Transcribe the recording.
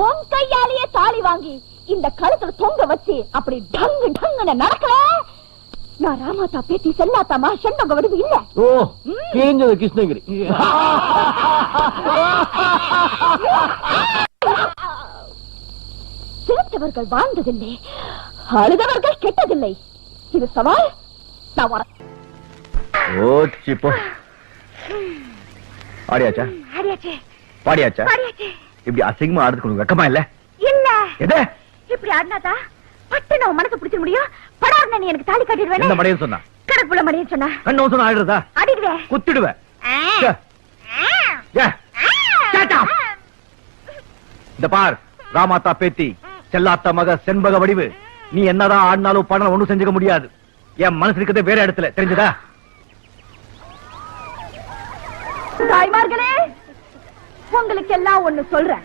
உன் கையாலேயே தாலி வாங்கி இந்த கழுத்துல தொங்க வச்சு அப்படி டங்கு டங்குன்னு நடக்கல. நான் ராமாத்தா பேத்தி செல்லாத்தாமா செண்பக வடிவு இல்ல. ஓ கிழிஞ்சது கிருஷ்ணகிரி. சிரித்தவர்கள் வாழ்ந்ததில்லை, அழுதவர்கள் கெட்டதில்லை. இது சவால். நான் வரேன். ஓச்சி போ. ஆடியாச்சா? ஆடியாச்சே. பாடியாச்சா? ஆடியாச்சே. இப்படி அசிங்கமா ஆடுறதுக்கு உனக்கு வெக்கமா இல்ல? இல்ல. எது? இப்படி ஆடினாதா பட்டு நான் மனசு பிடிச்ச முடியும். படாருன்னா நீ எனக்கு தாலி கட்டிடுவேன். என்ன மடையன்னு சொன்னா? கடற்புள்ள மடையன்னு சொன்னா? கண்ணு சொன்னா ஆடுறதா? ஆடிடுவேன். குத்திடுவேன். இந்த பார், ராமாத்தா பேத்தி செல்லாத்தா மக செண்பக வடிவு, நீ என்னதான் ஆடினாலும் படம் ஒண்ணும் செஞ்சுக்க முடியாது. என் மனசு இருக்கிறது வேற இடத்துல, தெரிஞ்சதா? தாய்மார்களே, உங்களுக்கு எல்லாம் ஒண்ணு சொல்றேன்.